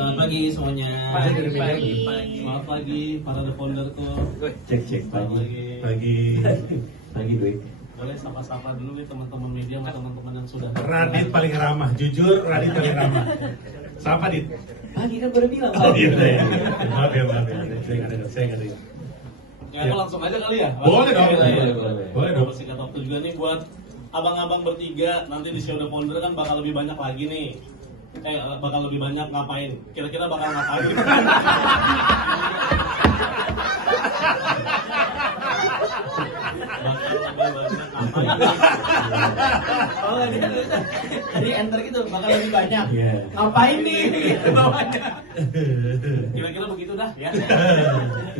Selamat pagi semuanya. Selamat pagi para The Founder tuh. Cek pagi duit. Boleh sapa-sapa dulu nih teman-teman media sama teman-teman yang sudah. Radit paling ramah, jujur Radit paling ramah. Sapa Dit. Pagi kan baru bilang. Oh iya ya. Maaf ya. Saya nggak ada. Ya, aku langsung aja kali ya. Boleh dong. Boleh dong. Singkat waktu juga nih buat abang-abang bertiga nanti di show The Founder kan bakal lebih banyak lagi nih. Bakal lebih banyak ngapain? Kira-kira bakal ngapain? Oh dia tadi enter gitu bakal lebih banyak. Iya. Ngapain nih? Bawahnya. Kira-kira begitu dah ya.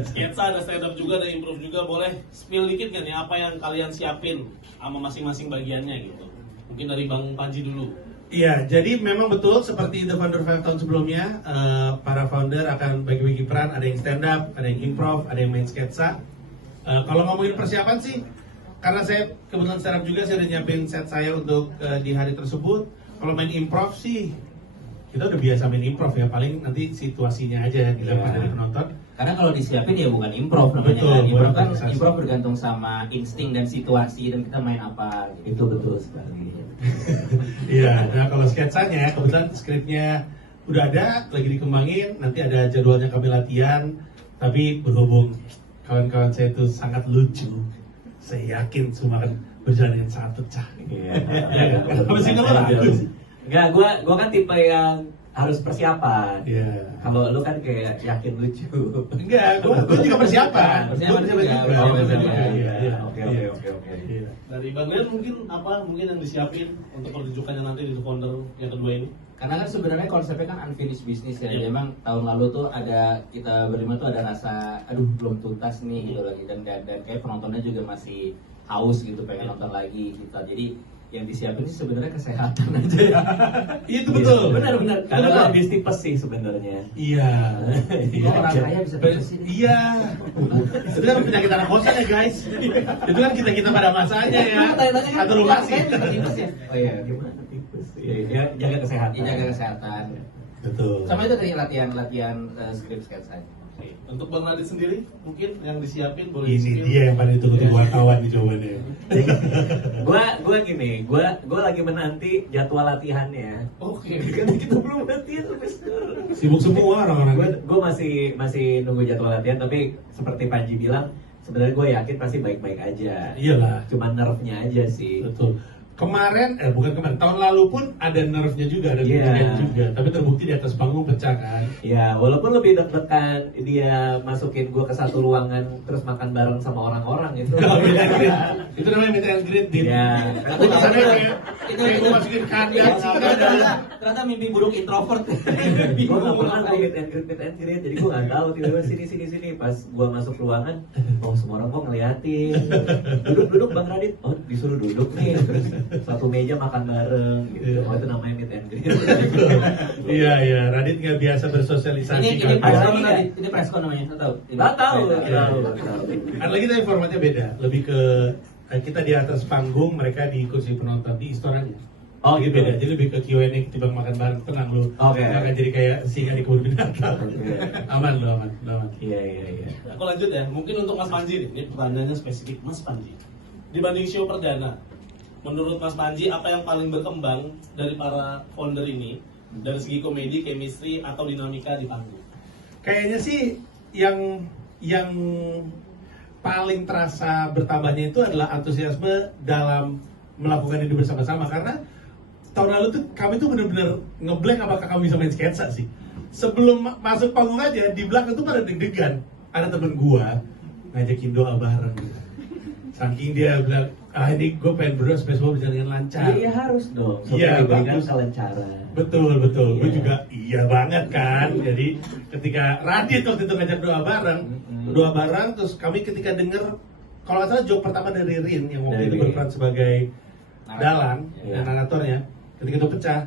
Sketsa ada stand up juga, ada improve juga. Boleh spill dikit kan ya apa yang kalian siapin sama masing-masing bagiannya gitu. Mungkin dari Bang Panji dulu. Iya, jadi memang betul seperti The Founder 5 tahun sebelumnya, para founder akan bagi-bagi peran, ada yang stand up, ada yang improv, ada yang main sketsa. Kalau ngomongin persiapan sih, karena saya kebetulan stand up juga, saya udah nyiapin set saya untuk di hari tersebut. Kalau main improv sih, kita udah biasa main improv ya, paling nanti situasinya aja dilihat dari penonton. Karena kalau disiapin ya bukan improv namanya. Betul, Kan improv kan improvisasi. improv bergantung sama insting dan situasi dan kita main apa. Itu betul sekali. Iya, nah kalau sketsanya, kebetulan skripnya udah ada, lagi dikembangin, nanti ada jadwalnya kami latihan. Tapi berhubung kawan-kawan saya itu sangat lucu, saya yakin semua akan berjalan dengan sangat pecah. Iya. Apa sih kalau ragu? Enggak, gua kan tipe yang harus persiapan. Iya. Kalau lu kan kayak yakin lucu. Enggak, gue juga persiapan. Persiapan Gua juga. persiapan Oh, juga. persiapan. Iya. Oke. Iya. Dari Bang Rian mungkin yang disiapin untuk pertunjukannya nanti di The Founder yang kedua ini? Karena kan sebenarnya konsepnya kan unfinished business ya. Iya. Memang tahun lalu tuh ada kita berlima tuh ada rasa aduh belum tuntas nih gitu lagi dan kayak penontonnya juga masih haus gitu pengen nonton lagi gitu. Jadi yang disiapin sih sebenarnya kesehatan aja ya. Itu betul. Benar. Karena Benar. lebih tipes sih sebenarnya. Iya. Oh, orang kaya bisa tipes sih. Iya. Itu kan penyakit anak kosan ya guys. Itu kan kita pada masanya ya. Tanya-tanya kan Atau lu masih. saya juga tipes ya. Oh iya, gimana? Tipes. Ya, jaga kesehatan. Ya, jaga kesehatan. Betul. Sama itu tadi latihan skrip sketsa. Oke. Untuk Bang Radit sendiri mungkin yang disiapin boleh Ini di-spill. dia yang paling ditunggu wartawan nih jawabannya. Gua gini, gua lagi menanti jadwal latihannya. Oke. Karena kita belum latihan sampai sekarang. Sibuk semua orang-orang. Gue masih nunggu jadwal latihan, tapi seperti Panji bilang, sebenarnya gue yakin pasti baik-baik aja. Iyalah. Cuma nerfnya aja sih. Betul. Bukan kemarin, tahun lalu pun ada nerfnya juga, ada Iya. deg-degan juga. Tapi terbukti di atas panggung pecah kan. Ya, walaupun lebih deg-degan dia masukin gue ke satu ruangan terus makan bareng sama orang-orang itu. Kalau meet and greet, itu namanya meet and greet, Dit. Ya. Tapi kesannya kayak gue masukin kandang sih. Ternyata mimpi buruk introvert. Gue gak pernah tuh meet and greet, jadi gue gak tahu tiba-tiba sini. Pas gue masuk ruangan, oh semua orang kok ngeliatin. Duduk Bang Radit, oh disuruh duduk nih. Terus satu meja makan bareng gitu. Oh itu namanya meet and greet. Iya, Radit nggak biasa bersosialisasi. Ini kan. preskon Iya. tadi, ini preskon namanya, tahu? Gak tahu. Ada lagi tapi formatnya beda, lebih ke kita di atas panggung, mereka di kursi penonton di istoranya. Oh Jadi gitu. beda, jadi lebih ke Q&A ketimbang makan bareng, tenang lu. Oke. Nggak akan jadi kayak singa di kebun binatang. Oke. Aman lu, aman. Iya. Aku lanjut ya, mungkin untuk Mas Panji nih, ini pertanyaannya spesifik Mas Panji. Dibanding show perdana, menurut Mas Panji apa yang paling berkembang dari para founder ini dari segi komedi, chemistry atau dinamika di panggung? Kayaknya sih yang paling terasa bertambahnya itu adalah antusiasme dalam melakukan itu bersama-sama, karena tahun lalu tuh kami tuh benar-benar ngeblank apakah kami bisa main sketsa sih. Sebelum masuk panggung aja di belakang tuh pada deg-degan. Ada temen gua ngajakin doa bareng. Saking dia bilang, ini gue pengen berdoa supaya semua berjalan dengan lancar. Iya harus dong. Iya, diberikan bagus. kelancaran. Betul. Iya. Gue juga iya banget kan. Jadi ketika Radit waktu itu ngajak doa bareng, terus kami ketika denger, kalau nggak salah joke pertama dari Rin yang waktu itu Dari- berperan sebagai dalang Iya. dan naratornya, ketika itu pecah,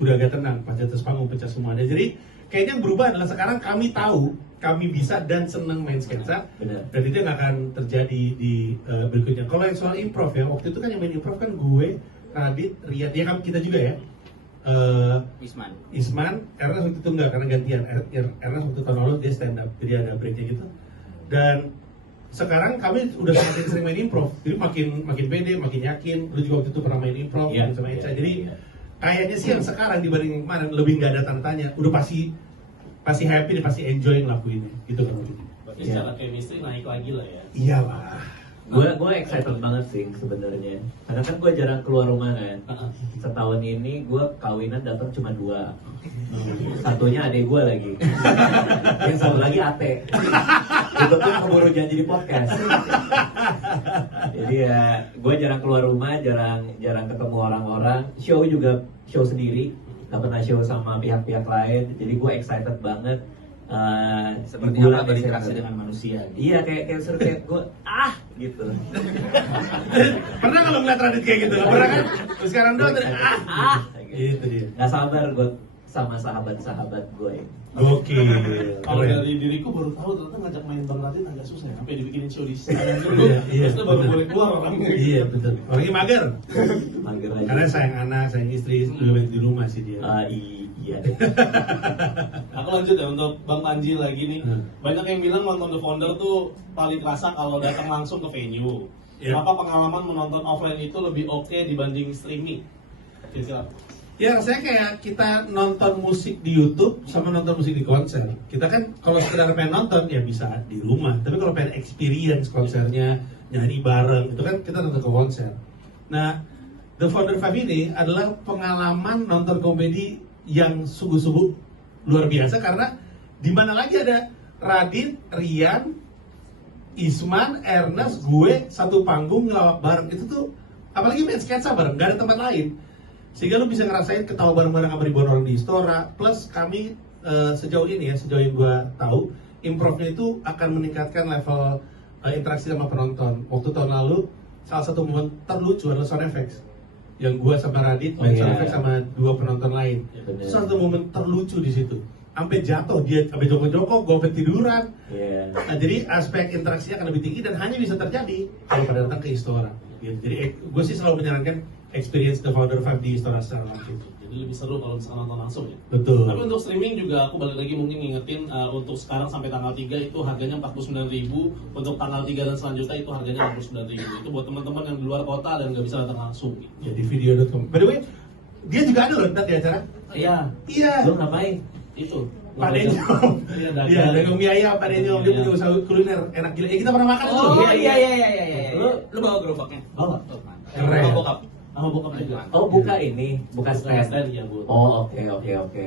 udah agak tenang, pas di atas panggung pecah semuanya. Jadi kayaknya yang berubah adalah sekarang kami tahu, kami bisa dan senang main sketsa. Benar. Dan itu yang akan terjadi di berikutnya. Kalau yang soal improv ya, waktu itu kan yang main improv kan gue, Radit, Riyad, ya kan kita juga ya. Isman. Ernest waktu itu enggak karena gantian. Ernest waktu tahun lalu dia stand up, jadi ada breaknya gitu. Dan sekarang kami udah semakin sering main improv, jadi makin pede, makin yakin. Lu juga waktu itu pernah main improv sama Eca. Jadi kayaknya sih yang sekarang dibanding yang kemarin lebih nggak ada tanda tanya. Udah pasti happy dan pasti enjoy ngelakuinnya gitu kan. Berarti secara chemistry naik lagi lah ya. Iyalah. Gue excited banget sih sebenarnya, karena kan gue jarang keluar rumah kan. Setahun ini gue kawinan datang cuma 2, satunya adik gue lagi, yang satu lagi Ate. Itu tuh keburu janji di podcast. Jadi ya gue jarang keluar rumah, jarang ketemu orang-orang. Show juga show sendiri, gak pernah show sama pihak-pihak lain. Jadi gue excited banget. Seperti apa berinteraksi dengan manusia gitu. Iya, kayak seru, kayak gue gitu. Pernah kalau ngeliat Radit kayak gitu? Pernah kan? Terus sekarang doang tadi gitu dia. Gak sabar gue sama sahabat-sahabat gue. Oke. Kalau dari diriku baru tahu ternyata ngajak main Bang Radit agak susah ya. Sampai dibikinin show di sana dulu. Iya, Terus itu baru boleh keluar orangnya. Iya betul. Orangnya mager. Mager aja. Karena sayang anak, sayang istri, lebih baik di rumah sih dia. Iya. Aku lanjut ya untuk Bang Panji lagi nih. Banyak yang bilang nonton The Founder tuh paling terasa kalau datang langsung ke venue. Kenapa pengalaman menonton offline itu lebih oke dibanding streaming? Kira-kira. Ya rasanya kayak kita nonton musik di YouTube sama nonton musik di konser. Kita kan kalau sekedar pengen nonton ya bisa di rumah. Tapi kalau pengen experience konsernya, nyanyi bareng, itu kan kita nonton ke konser. Nah, The Founder 5 ini adalah pengalaman nonton komedi yang sungguh-sungguh luar biasa karena di mana lagi ada Radit, Rian, Isman, Ernest, gue satu panggung ngelawak bareng. Itu tuh apalagi main sketsa bareng, gak ada tempat lain. Sehingga lu bisa ngerasain ketawa bareng-bareng sama ribuan orang di Istora. Plus kami sejauh ini ya, sejauh yang gue tahu, improvnya itu akan meningkatkan level interaksi sama penonton. Waktu tahun lalu salah satu momen terlucu adalah sound effects yang gue sama Radit main sound effects sama 2 penonton lain. Itu satu momen terlucu di situ. Sampai jatuh dia, sampai jongkok-jongkok, gue sampai tiduran. Nah, jadi aspek interaksinya akan lebih tinggi dan hanya bisa terjadi kalau pada datang ke Istora. Gitu. Jadi gue sih selalu menyarankan experience The Founder 5 di Istora secara langsung. Jadi lebih seru kalau misalkan nonton langsung ya. Betul. Tapi untuk streaming juga aku balik lagi mungkin ngingetin untuk sekarang sampai tanggal 3 itu harganya 49.000, untuk tanggal 3 dan selanjutnya itu harganya 69.000. Itu buat teman-teman yang di luar kota dan nggak bisa datang langsung. Jadi video.com. By the way, dia juga ada loh ntar di acara. Iya. Lo ngapain? Itu. Pak Denyom. Iya, dagang mie ayam Pak Denyom. Dia punya usaha kuliner enak gila. Kita pernah makan tuh. Iya. Lu bawa gerobaknya? Bawa. Keren. Bawa bokap. Sama bokap juga. Oh, buka stand. Ya, Bu. Oh, oke.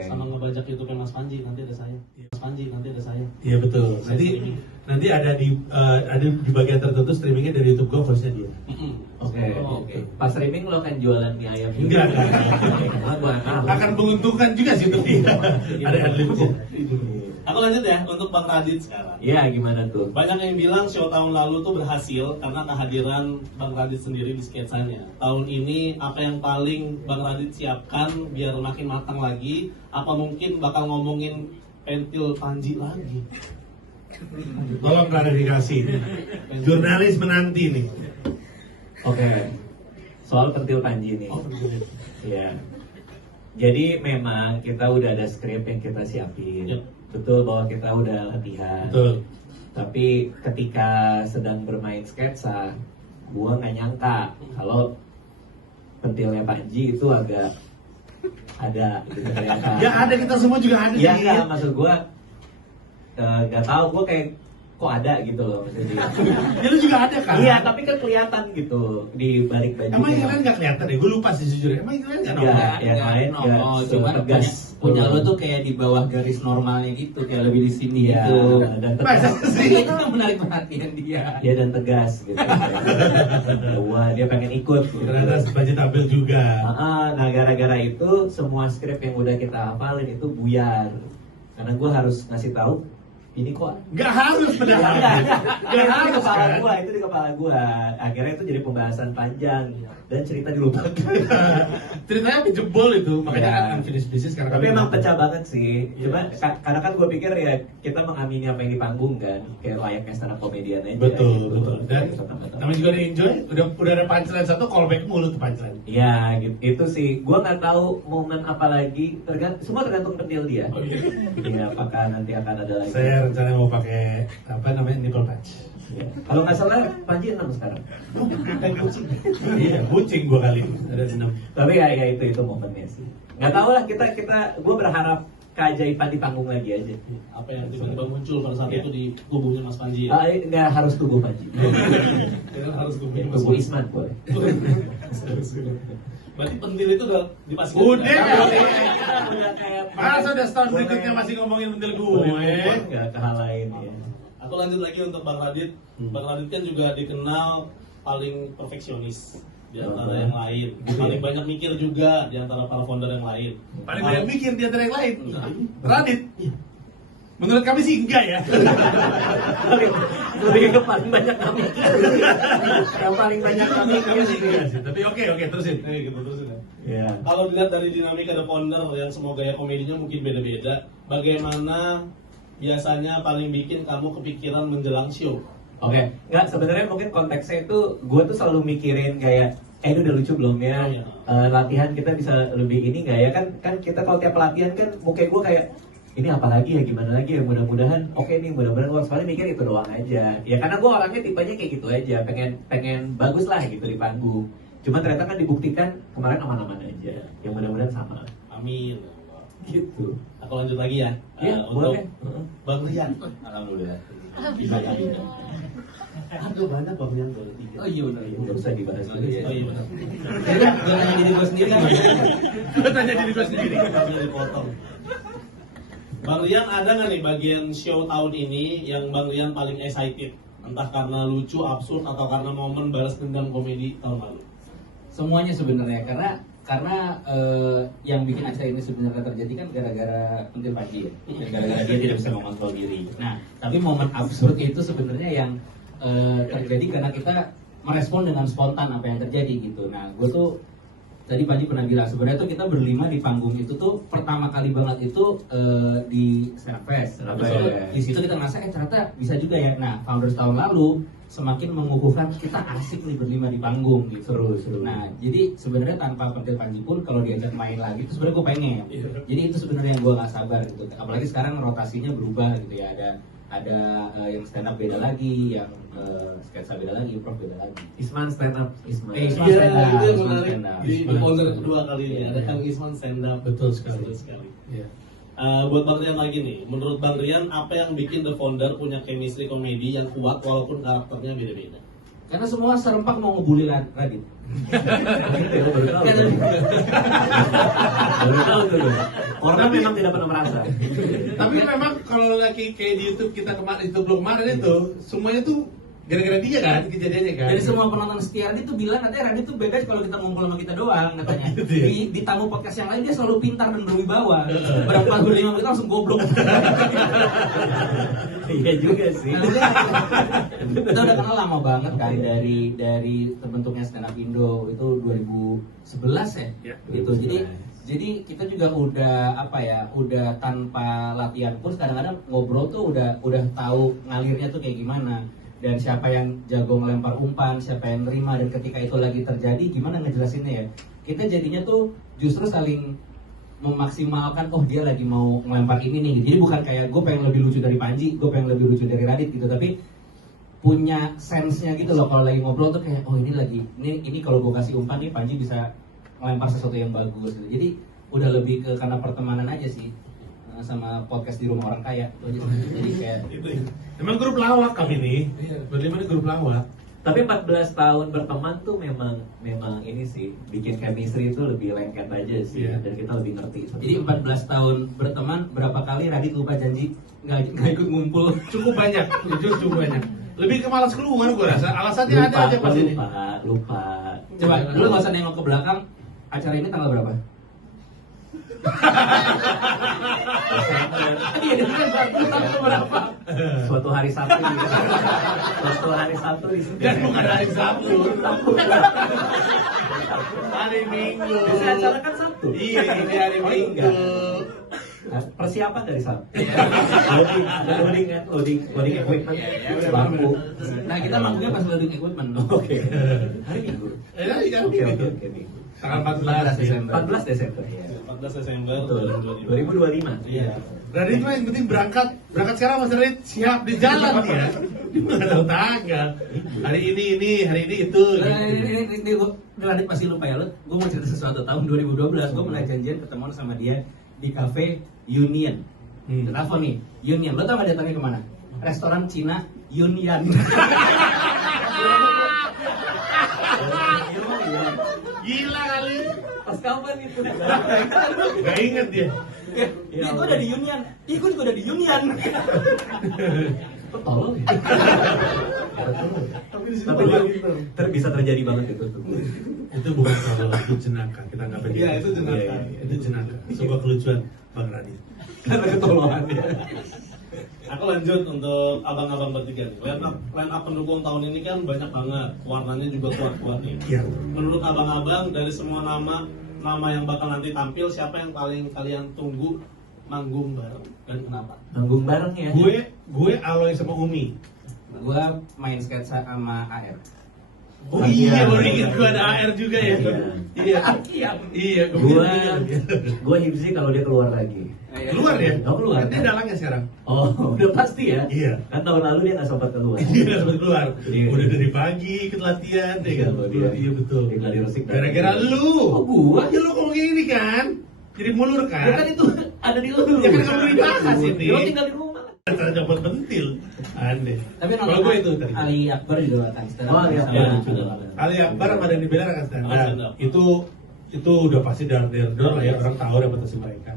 Sama ngebajak YouTube Mas Panji, nanti ada saya. Mas Panji, nanti ada saya. Iya betul. Nanti ada di bagian tertentu streamingnya dari YouTube gue voice-nya dia. Oke. Pas streaming lo akan jualan mie ayam Enggak. Gua Akan menguntungkan juga sih itu dia. Ada limitnya. Aku lanjut ya untuk Bang Radit sekarang. Iya, gimana tuh? Banyak yang bilang show tahun lalu tuh berhasil karena kehadiran Bang Radit sendiri di sketsanya. Tahun ini apa yang paling Bang Radit siapkan biar makin matang lagi? Apa mungkin bakal ngomongin pentil Panji lagi? Tolong klarifikasi. Jurnalis menanti nih. Oke. Soal pentil Panji nih. Iya. Jadi memang kita udah ada skrip yang kita siapin. Yep. Betul bahwa kita udah latihan. Betul. Tapi ketika sedang bermain sketsa, gua nggak nyangka kalau pentilnya Panji itu agak ada gitu ternyata. Ya ada, kita semua juga ada. Iya nggak, maksud gua nggak tahu, gua kayak kok ada gitu loh maksudnya. Ya lu juga ada kan? Iya, tapi kan kelihatan gitu di balik baju. Emang yang lain nggak kelihatan deh, gue lupa sih jujur. Emang yang lain nggak nongol? Yang lain nggak cuma tegas. punya lo tuh kayak di bawah garis normalnya gitu, kayak lebih di sini Iya, gitu. dan Masa tegas. sih? Itu yang menarik perhatian dia. Iya, dan tegas gitu. Wah, dia pengen ikut gitu. Ternyata baju tampil juga. Nah, gara-gara itu semua skrip yang udah kita hafalin itu buyar. Karena gue harus ngasih tahu ini kok Nggak harus padahal. Nggak itu di harus kepala kan. gua, itu di kepala gua. Akhirnya itu jadi pembahasan panjang dan cerita dilupakan. Ceritanya jebol itu, makanya Ya. kan unfinished business karena Tapi kami emang nggak- pecah banget sih. Iya. Cuma karena kan gue pikir ya kita mengamini apa yang di panggung kan, kayak layaknya stand up comedian aja. Betul, gitu. betul. Dan Betul. namanya juga ada enjoy, udah ada punchline satu, callback mulu tuh punchline. Ya, gitu. Itu sih. Gue nggak tahu momen apa lagi. Semua tergantung pentil dia. Oh, iya. Iya, apakah nanti akan ada lagi? Saya rencana mau pakai apa namanya nipple patch. Ya. Kalau nggak salah Panji 6 sekarang. Iya, kucing gua kali ada 6. Tapi ya itu momennya sih. Nggak tahu lah kita gue berharap keajaiban di panggung lagi aja. Apa yang tiba-tiba muncul pada saat itu di tubuhnya Mas Panji? Nggak harus tubuh Panji. Jangan harus tubuhnya Mas Tubuh Panji. Isman boleh. Berarti pentil itu udah dipastikan. Udah sudah. ya. Udah kayak Masa udah setahun berikutnya masih ngomongin pentil gue. nggak ke hal lain ya. Aku lanjut lagi untuk Bang Radit. Bang Radit kan juga dikenal paling perfeksionis di antara yang lain. Paling banyak mikir juga di antara para founder yang lain. Paling banyak mikir di antara yang lain. Radit. Menurut kami sih enggak ya. Lebih ke paling banyak kami. Yang paling banyak kami Kami sih enggak sih. Tapi oke terusin. Gitu terusin ya. Ya. Kalau dilihat dari dinamika The Founder yang semua gaya komedinya mungkin beda-beda, bagaimana biasanya paling bikin kamu kepikiran menjelang show? Oke, nggak sebenarnya mungkin konteksnya itu gue tuh selalu mikirin kayak ini udah lucu belum ya? Oh, iya. Latihan kita bisa lebih ini nggak ya? Kan kita kalau tiap latihan kan muka gue kayak ini apa lagi ya, gimana lagi ya, mudah-mudahan oke nih, mudah-mudahan gue sekali mikir itu doang aja ya, karena gue orangnya tipenya kayak gitu aja, pengen bagus lah gitu di panggung. Cuma ternyata kan dibuktikan kemarin aman-aman aja, yang mudah-mudahan sama Amin. gitu. Aku lanjut lagi ya. Ya Untuk boleh. Bang Rian. Alhamdulillah. Aduh banyak Bang Rian baru tiga. Oh iya benar. Nggak usah dibahas Oh, dulu. iya. Oh iya benar. Jangan diri gue sendiri kan. Gue tanya diri gue sendiri. Kami dipotong. Bang Rian, ada nggak nih bagian show tahun ini yang Bang Rian paling excited? Entah karena lucu, absurd, atau karena momen balas dendam komedi tahun lalu? Semuanya sebenarnya karena yang bikin acara ini sebenarnya terjadi kan gara-gara Pentil Panji ya, dan gara-gara dia tidak bisa mengontrol diri. Nah, tapi momen absurd itu sebenarnya yang terjadi karena kita merespon dengan spontan apa yang terjadi gitu. Nah, gue tuh tadi Panji pernah bilang sebenarnya tuh kita berlima di panggung itu tuh pertama kali banget itu di Stand Up Fest. Stand Up Terus Fest. di situ kita ngerasa ternyata bisa juga ya. Nah, Founders tahun lalu semakin mengukuhkan kita asik nih berlima di panggung gitu. Seru. Nah, jadi sebenarnya tanpa Pentil Panji pun kalau diajak main lagi itu sebenarnya gue pengen. Jadi itu sebenarnya yang gue gak sabar gitu. Apalagi sekarang rotasinya berubah gitu ya. Ada yang stand up beda lagi, yang sketsa beda lagi, improv beda lagi. Isman stand up. Isman. Isman Iya, stand up, itu yang Isman menarik stand up. di Isman. founder kedua kali ini. Iya. Ada Kang Isman stand up. Betul sekali. Betul sekali. Iya. Buat Bang Rian lagi nih, menurut Bang Rian apa yang bikin The Founder punya chemistry komedi yang kuat walaupun karakternya beda-beda? Karena semua serempak mau ngebully Radit. Baru tahu. Baru tahu tuh. Orang memang tidak pernah merasa. Tapi memang kalau lagi kayak di YouTube kita kemarin itu belum kemarin itu semuanya tuh gara-gara dia kan kejadiannya kan. Jadi semua penonton setia Radit tuh bilang katanya Radit tuh bebas kalau kita ngumpul sama kita doang katanya. Gitu ya? Di tamu podcast yang lain dia selalu pintar dan berwibawa. Berapa 5 menit langsung goblok. Iya juga sih. Nah, kita udah kenal lama banget kan dari terbentuknya Stand Up Indo itu 2011 ya. Ya, Gitu. Jadi kita juga udah tanpa latihan pun kadang-kadang ngobrol tuh udah tahu ngalirnya tuh kayak gimana. Dan siapa yang jago ngelempar umpan, siapa yang nerima, dan ketika itu lagi terjadi gimana ngejelasinnya ya. Kita jadinya tuh justru saling memaksimalkan, oh dia lagi mau ngelempar ini nih. Jadi bukan kayak gue pengen lebih lucu dari Panji, gue pengen lebih lucu dari Radit gitu, tapi punya sense-nya gitu loh. Kalau lagi ngobrol tuh kayak, oh ini kalau gue kasih umpan nih Panji bisa ngelempar sesuatu yang bagus gitu. Jadi udah lebih ke karena pertemanan aja sih, sama podcast di rumah orang kaya. Jadi kayak Emang grup lawak kami nih. Bagaimana grup lawak? Tapi 14 tahun berteman tuh memang ini sih bikin chemistry itu lebih lengket aja sih, Iya. dan kita lebih ngerti. jadi 14 tahun berteman, berapa kali Radit lupa janji nggak ikut ngumpul. Cukup banyak, jujur cukup banyak. Lebih ke malas keluar gue rasa. Alasannya ada aja pas ini. lupa. Coba dulu nggak usah nengok ke belakang. Acara ini tanggal berapa? Iya, itu kan tanggal berapa? suatu hari Sabtu gitu. Suatu hari Sabtu di sini. Dan bukan hari Sabtu. Hari Minggu. Bisa acara kan Sabtu. Iya, ini hari Oh, Minggu. enggak. Nah, persiapan dari Sabtu. Loading equipment. Lampu. Nah kita manggungnya pas loading equipment. Oke. Hari Minggu. Hari kan Oke, Minggu. Minggu. Tanggal 14 Desember. 14 Desember. Iya. 14 Desember Betul. 2025. 2025. Iya. Radit mah yang penting berangkat sekarang Mas Radit siap di jalan ya. Nggak tahu tanggal. Hari ini itu. Ini gue Radit masih lupa ya lo. Gue mau cerita sesuatu. Tahun 2012 gue pernah janjian ketemuan sama dia di cafe Union. Telepon nih Union. Lo tau gak datangnya kemana? Restoran Cina Yunyan. Gila kali. Pas kapan itu? Gak inget dia. Iya, gue udah di Union. Iya, gue juga udah di Union. Tolong ya. Tapi bisa terjadi banget itu tuh. Itu bukan kalau itu jenaka, kita nggak peduli. Iya, itu jenaka. Iya, itu jenaka. Sebuah kelucuan Bang Radit. Karena ketolongan dia. Aku lanjut untuk abang-abang bertiga nih. Line up pendukung tahun ini kan banyak banget, warnanya juga kuat-kuat nih. Iya. Menurut abang-abang dari semua nama yang bakal nanti tampil, siapa yang paling kalian tunggu manggung bareng dan kenapa? Manggung bareng ya. Gue Aloy sama Umi. Gue main sketsa sama AR. Oh iya, baru inget gue ada AR juga ya. Iya. Iya, Gua Hibzi kalau dia keluar lagi. Keluar ya? Oh, keluar. Kan dia dalangnya sekarang. Oh, udah pasti ya? Iya. Kan tahun lalu dia nggak sempat keluar. Dia nggak sempat keluar. Iya. Udah dari pagi ikut latihan, ya kan? Iya betul. Di Gladi Resik. Gara-gara lu. Oh, gua? Ya lu ngomong gini kan? Jadi mulur kan? Ya kan itu ada di lu. Ya kan kamu dibahas ini. Lo tinggal di rumah. Cara dapat pentil. Aneh. Tapi kalau gue itu tadi. Ali Akbar juga akan stand up. Oh, Ali Akbar. Ali Akbar sama Dani Beler akan stand Akan stand up. up. Itu udah pasti dar lah ya, orang tahu reputasi mereka.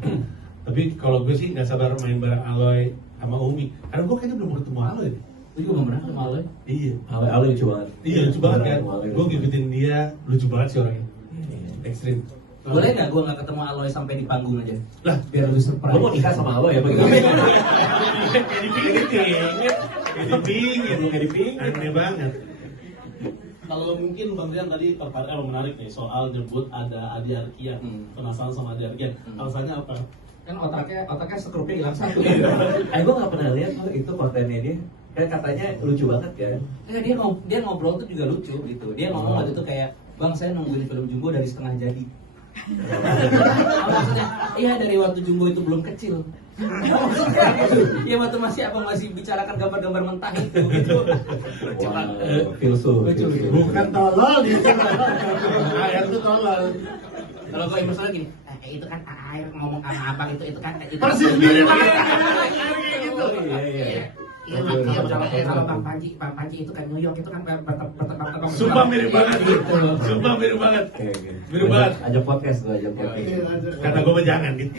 Tapi kalau gue sih nggak sabar main bareng Aloy sama Umi. Karena gue kayaknya belum ketemu Aloy. Gue juga belum pernah sama Ali. Iya. Ale lucu banget. Iya lucu banget kan. Ale. Gue ngikutin dia, lucu banget sih orangnya. Ekstrim. Boleh nggak gue nggak ketemu Aloy sampai di panggung aja? Lah, Biar lu surprise. Lo mau nikah sama Alo ya? Bagaimana? kayak dipingit nih. Kayak dipingit. Kayak dipingit. Aneh banget. Kalau mungkin Bang Rian tadi menarik nih soal nyebut ada Adi Arkian. Penasaran sama Adi Arkian. Alasannya apa? Kan otaknya sekrupnya hilang satu. Gue nggak pernah lihat tuh itu kontennya dia. Kan katanya lucu banget kan? Dia ngobrol tuh juga lucu gitu. Dia ngomong waktu itu kayak, Bang saya nungguin film Jumbo dari setengah jadi. Maksudnya, iya dari waktu Jumbo itu belum kecil. Maksudnya, ya waktu abang masih bicarakan gambar-gambar mentah itu gitu. Filsuf. Lucu. Bukan tolol dia. Ayat itu tolol. Kalau gue emosional gini, itu kan air ngomong sama abang itu kan itu. Persis mirip banget. Oh, iya. Iya, sama Bang Panji itu kan New York itu kan bertebak-tebak. Sumpah mirip banget. Sumpah mirip banget. Mirip banget. Ajak podcast gue, ajak podcast. Kata gue mah jangan gitu.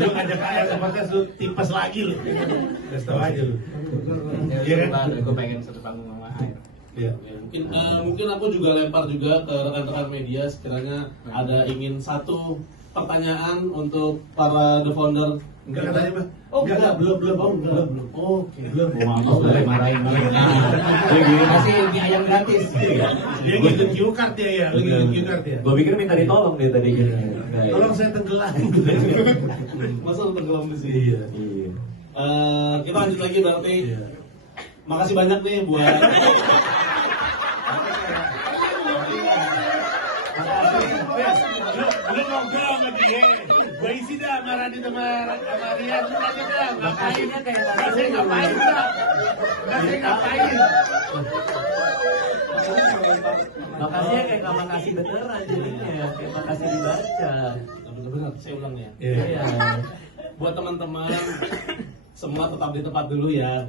Lu ngajak ayat ke podcast lu tipes lagi lu. Udah tau aja lu. Iya kan? Gue pengen satu panggung sama air. Iya. Mungkin aku juga lempar juga ke rekan-rekan media sekiranya ada ingin satu pertanyaan untuk para The Founder. Enggak katanya mah. Oh, enggak, belum. Oke. Belum. Mau marahin dia. Kasih mie ayam gratis. Dia ngikut cue card ya. Lu ngikut cue card ya. Gue pikir minta ditolong dia tadi gitu. Tolong saya tenggelam. Masa lu tenggelam di sini? Iya. Kita lanjut lagi berarti. Iya. Makasih banyak nih buat Lu ngobrol sama dia. Gua isi dah sama Radit sama Rian. Lu aja dah. Ngapain? Saya ngapain dah? Saya ngapain? Makasih kayak nggak makasih beneran jadinya, kayak makasih dibaca. benar-benar saya ulang ya. Iya. Buat teman-teman semua tetap di tempat dulu ya.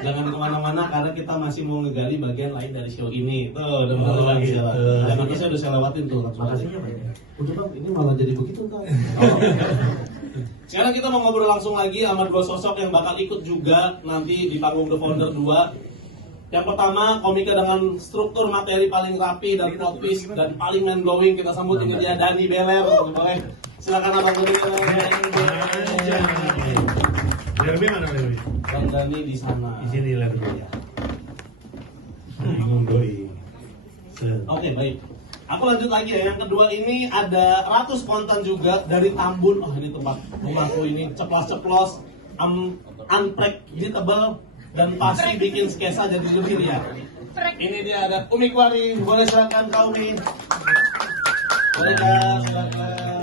Jangan kemana-mana karena kita masih mau ngegali bagian lain dari show ini. Tuh, udah benar banget gitu. Dan nanti saya udah saya lewatin tuh. Makasihnya banyak. Udah bang, ini malah jadi begitu kan? Sekarang kita mau ngobrol langsung lagi sama dua sosok yang bakal ikut juga nanti di panggung The Founder 2. Yang pertama, komika dengan struktur materi paling rapi dan plot twist dan paling mind blowing. Kita sambut ini dia Dani Beler. Boleh, silakan abang Dani. Derby mana Derby? Bang Dani di sana. Di sini lah dulu ya. Bingung doi. Oke, baik. Aku lanjut lagi ya. Yang kedua ini ada Ratu Spontan juga dari Tambun. Oh, ini tempat rumahku ini. Ceplos-ceplos, unpredictable, dan pasti bikin skesa jadi jubir ya. Ini dia ada Umi Kwari. Boleh silakan Kak Umi. Boleh Kak, silakan.